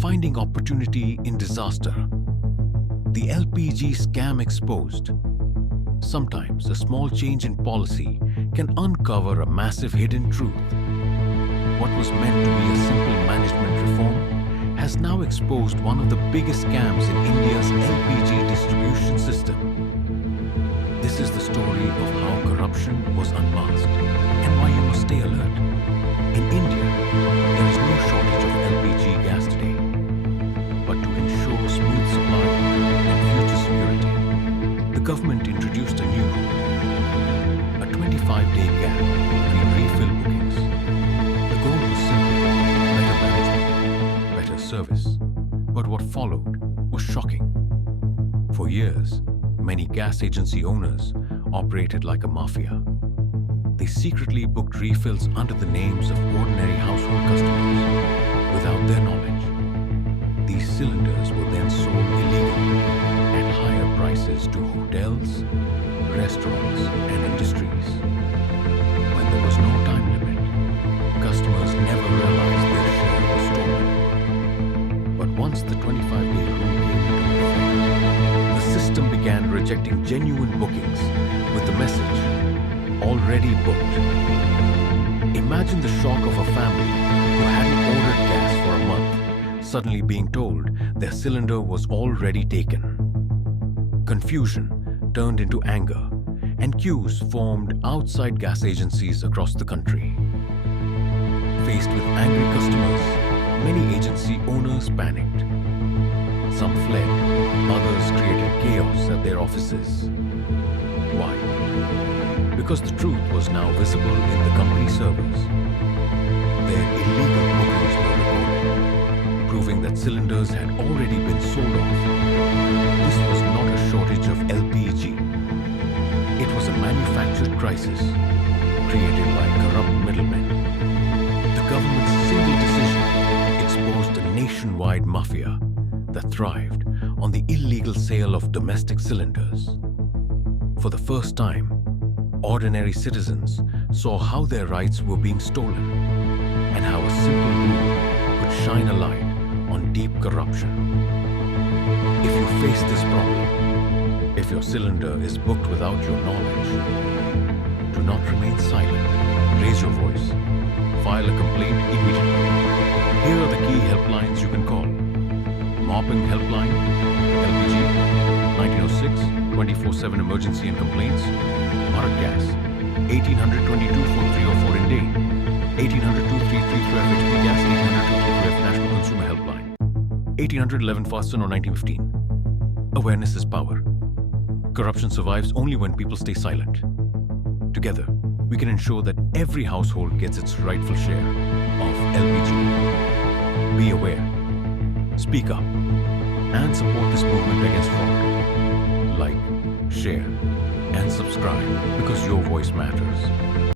Finding opportunity in disaster. The LPG scam exposed. Sometimes a small change in policy can uncover a massive hidden truth. What was meant to be a simple management reform has now exposed one of the biggest scams in India's LPG distribution system. This is the story of how corruption was unmasked and why you must stay alert. In India, there is no shortage of LPG gas today. But to ensure smooth supply and future security, the government introduced a new rule, a 25-day gap between refill bookings. The goal was simple: better management, better service. But what followed was shocking. For years, many gas agency owners operated like a mafia. They secretly booked refills under the names of ordinary household customers without their knowledge. These cylinders were then sold illegally at higher prices to hotels, restaurants, and industries. When there was no time limit, customers never realized their share was stolen. But once the 25-day rule came into effect, the system began rejecting genuine bookings with the message, "Already booked." Imagine the shock of a family who hadn't ordered gas for a month, suddenly being told their cylinder was already taken. Confusion turned into anger, and queues formed outside gas agencies across the country. Faced with angry customers, many agency owners panicked. Some fled, others created chaos at their offices. Why? Because the truth was now visible in the company servers. Their illegal bookings were recorded, proving that cylinders had already been sold off. This was not a shortage of LPG. It was a manufactured crisis created by corrupt middlemen. The government's single decision exposed a nationwide mafia that thrived on the illegal sale of domestic cylinders. For the first time, ordinary citizens saw how their rights were being stolen and how a simple rule could shine a light on deep corruption. If you face this problem, if your cylinder is booked without your knowledge, do not remain silent. Raise your voice. File a complaint immediately. Here are the key helplines you can call. Mopping Helpline, LPG, 1906, 24/7 emergency and complaints. Bharat Gas, 1800-22-4304 in day, 1800-2333 FHP Gas, 1800-2333 National Consumer Helpline, 1800-11 Fasten or 1915. Awareness is power. Corruption survives only when people stay silent. Together, we can ensure that every household gets its rightful share of LPG. Be aware, speak up, and support this movement against fraud. Like, share, and subscribe because your voice matters.